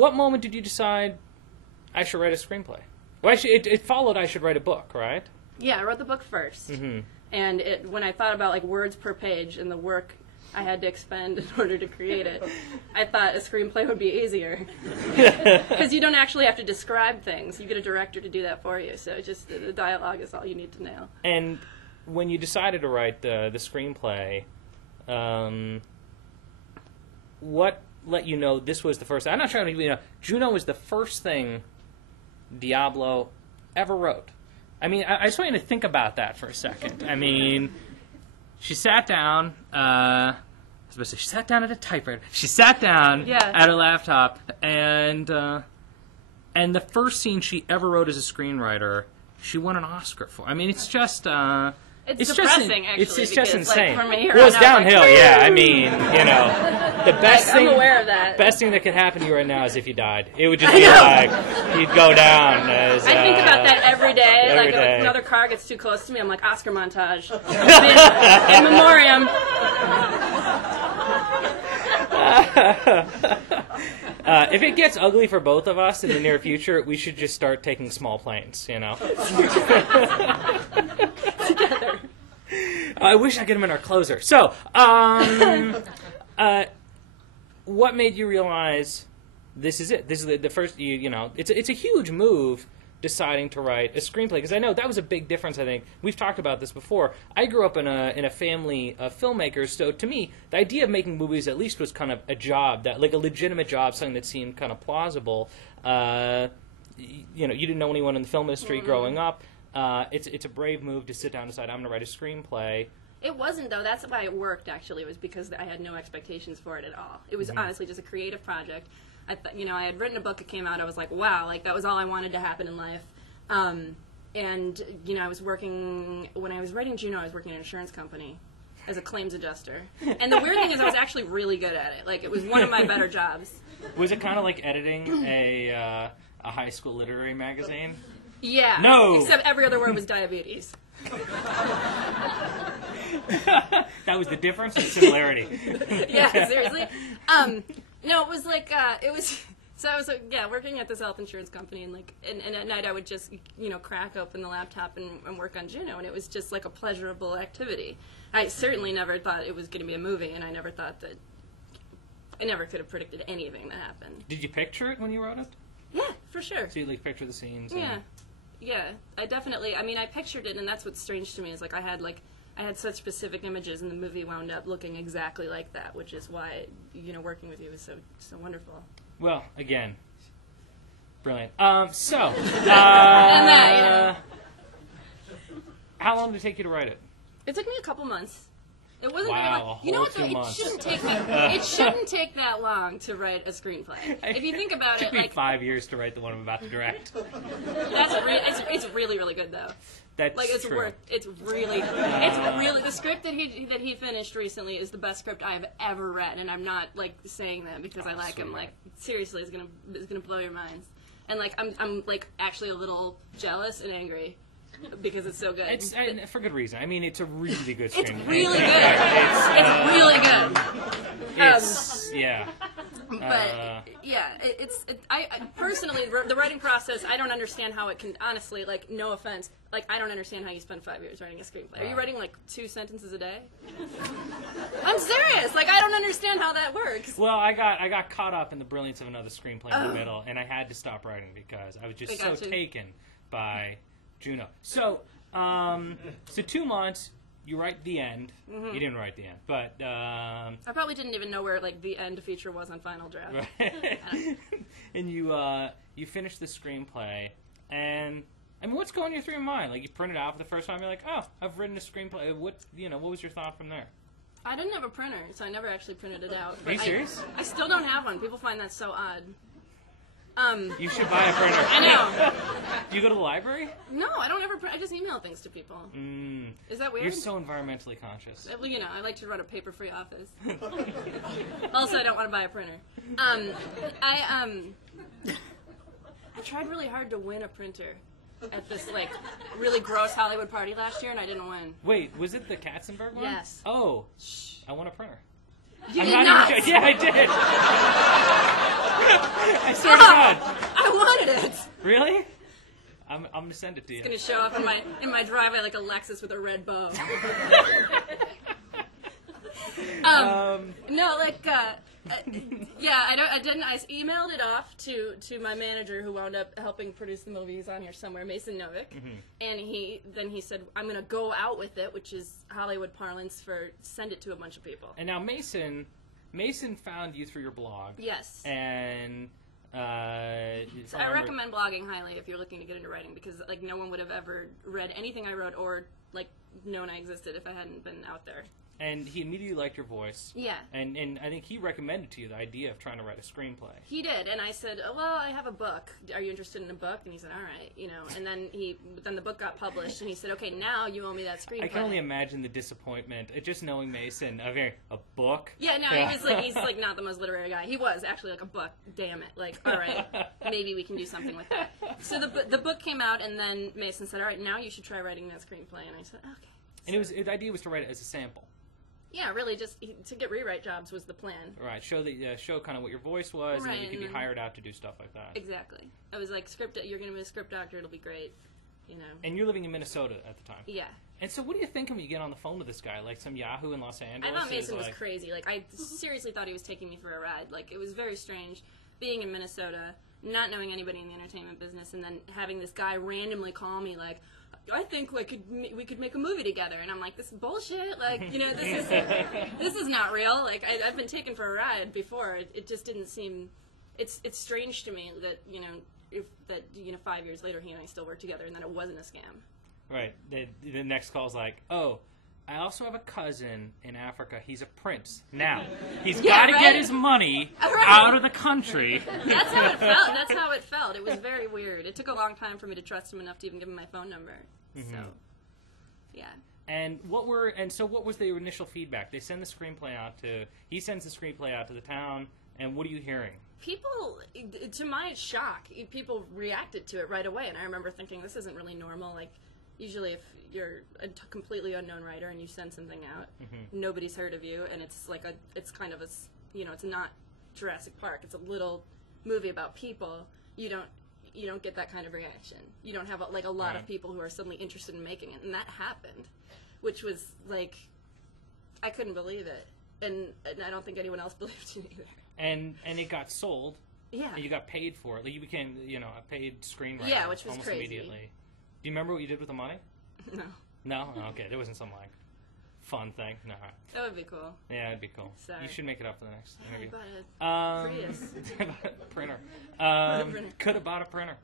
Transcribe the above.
what moment did you decide I should write a screenplay? Well, actually, it followed I should write a book, right? Yeah, I wrote the book first. Mm-hmm. And when I thought about like words per page and the work I had to expend in order to create it, I thought a screenplay would be easier. Because you don't actually have to describe things. You get a director to do that for you. So just the dialogue is all you need to nail. And when you decided to write the screenplay, what let you know this was the first? I'm not trying to, Juno was the first thing Diablo ever wrote. I mean, I just want you to think about that for a second. I mean, she sat down. She sat down at a typewriter. She sat down at her laptop, and the first scene she ever wrote as a screenwriter, she won an Oscar for. I mean, it's just. It's depressing, actually. It's just insane. Like, from here well, it's on downhill, like, yeah. I mean, the best thing. I'm aware of that. Best thing that could happen to you right now is if you died. It would just be like you'd go down as. I think about that every day. Every day. If another car gets too close to me, I'm like Oscar montage in memoriam. If it gets ugly for both of us in the near future, we should just start taking small planes, Together. I wish I could have been our closer. So, what made you realize this is it? This is the first, it's a huge move deciding to write a screenplay, because I know that was a big difference. I think we've talked about this before. I grew up in a family of filmmakers, so to me the idea of making movies at least was kind of a job, that like a legitimate job, something that seemed kind of plausible. You didn't know anyone in the film industry growing up. It's a brave move to sit down and decide I'm going to write a screenplay. It wasn't, though. That's why it worked, actually. It was because I had no expectations for it at all. It was honestly just a creative project. I had written a book, it came out, I was like, wow, like that was all I wanted to happen in life. And I was working, when I was writing Juno, I was working in an insurance company as a claims adjuster. And the weird thing is I was actually really good at it. Like, it was one of my better jobs. Was it kind of like editing a high school literary magazine? Yeah. No! Except every other word was diabetes. That was the difference or similarity? Yeah, seriously. No, it was like, so I was working at this health insurance company, and and at night I would just, crack open the laptop and work on Juno, and it was just like a pleasurable activity. I certainly never thought it was going to be a movie, and I never thought that, I never could have predicted anything that happened. Did you picture it when you wrote it? Yeah, for sure. So you picture the scenes? Yeah, I definitely, I pictured it, and that's what's strange to me, is like I had such specific images, and the movie wound up looking exactly like that, which is why, working with you was so wonderful. Well, again, brilliant. And that, how long did it take you to write it? It took me a couple months. It wasn't wow, very long. You know what, though? It shouldn't take me. It shouldn't take that long to write a screenplay. If you think about it, took me 5 years to write the one I'm about to direct. It's really, really good, though. That's true. It's really the script that he finished recently is the best script I have ever read, and I'm not like saying that because I like him. Like, seriously, it's gonna blow your minds. And like I'm like actually a little jealous and angry because it's so good. It's for good reason. I mean, it's a really good screenplay. It's really good. It's really good. Yeah. But I personally, the writing process, I don't understand how it can, honestly, like, no offense, like, I don't understand how you spend 5 years writing a screenplay. Are you writing like 2 sentences a day? I'm serious. Like, I don't understand how that works. Well, I got caught up in the brilliance of another screenplay in the middle, and I had to stop writing because I was just so taken by Juno. So 2 months. You write the end. Mm-hmm. You didn't write the end, but I probably didn't even know where like the end feature was on Final Draft. Right. And you finish the screenplay, and I mean, what's going through your mind? Like, you print it out for the first time, you're like, oh, I've written a screenplay. What was your thought from there? I didn't have a printer, so I never actually printed it out. Are you serious? I still don't have one. People find that so odd. You should buy a printer. I know. Do you go to the library? No, I don't ever print. I just email things to people. Is that weird? You're so environmentally conscious. Well, I like to run a paper-free office. Also, I don't want to buy a printer. I tried really hard to win a printer at this like really gross Hollywood party last year, and I didn't win. Wait, was it the Katzenberg one? Yes. Oh, I want a printer. You I'm did not not. even. Yeah, I did. I swear to God. I wanted it. Really? I'm gonna send it to you. It's gonna show up in my driveway like a Lexus with a red bow. No, like, yeah, I emailed it off to my manager who wound up helping produce the movie. He's on here somewhere, Mason Novick. And he said, I'm going to go out with it, which is Hollywood parlance for send it to a bunch of people. And now Mason found you through your blog. Yes. And, So I recommend blogging highly if you're looking to get into writing, because, like, no one would have ever read anything I wrote or, like, known I existed if I hadn't been out there. And he immediately liked your voice. Yeah. And I think he recommended to you the idea of trying to write a screenplay. He did, and I said, oh, well, I have a book. Are you interested in a book? And he said, all right, you know. And then the book got published, and he said, okay, now you owe me that screenplay. I can only imagine the disappointment, just knowing Mason, a book? Yeah, no, he's like not the most literary guy. He was actually like a book. Damn it! Like, all right, maybe we can do something with that. So the book came out, and then Mason said, all right, now you should try writing that screenplay. And I said, okay. And the idea was to write it as a sample. Yeah, really, just to get rewrite jobs was the plan. Right, show kind of what your voice was, and then you could be hired out to do stuff like that. Exactly. I was like, you're going to be a script doctor, it'll be great, you know. And you're living in Minnesota at the time. Yeah. And so what do you think when you get on the phone with this guy, like some Yahoo in Los Angeles? I thought Mason was crazy. Like, I seriously thought he was taking me for a ride. Like, it was very strange being in Minnesota, not knowing anybody in the entertainment business, and then having this guy randomly call me, like, I think we could make a movie together, and I'm like, this is bullshit. Like, you know, this is not real. Like, I've been taken for a ride before. It just didn't seem. It's strange to me that 5 years later he and I still work together, and that it wasn't a scam. Right. The next call's like, oh, I also have a cousin in Africa. He's a prince. Now, he's got to get his money out of the country. That's how it felt. That's how it felt. It was very weird. It took a long time for me to trust him enough to even give him my phone number. So, yeah. So what was the initial feedback? They send the screenplay out he sends the screenplay out to the town, and what are you hearing? People, to my shock, people reacted to it right away, and I remember thinking, this isn't really normal. Like, usually if you're a completely unknown writer and you send something out, nobody's heard of you, and it's like it's kind of it's not Jurassic Park. It's a little movie about people. You don't get that kind of reaction. You don't have a lot of people who are suddenly interested in making it, and that happened, which was like, I couldn't believe it, and I don't think anyone else believed it either. And it got sold. Yeah. And you got paid for it. Like, you became a paid screenwriter. Yeah, which was almost crazy. Immediately. Do you remember what you did with the money? No. No? Oh, okay. There wasn't some fun thing. No. That would be cool. Yeah, it'd be cool. Sorry. You should make it up for the next interview. I bought a Prius. Printer. Printer. Could have bought a printer.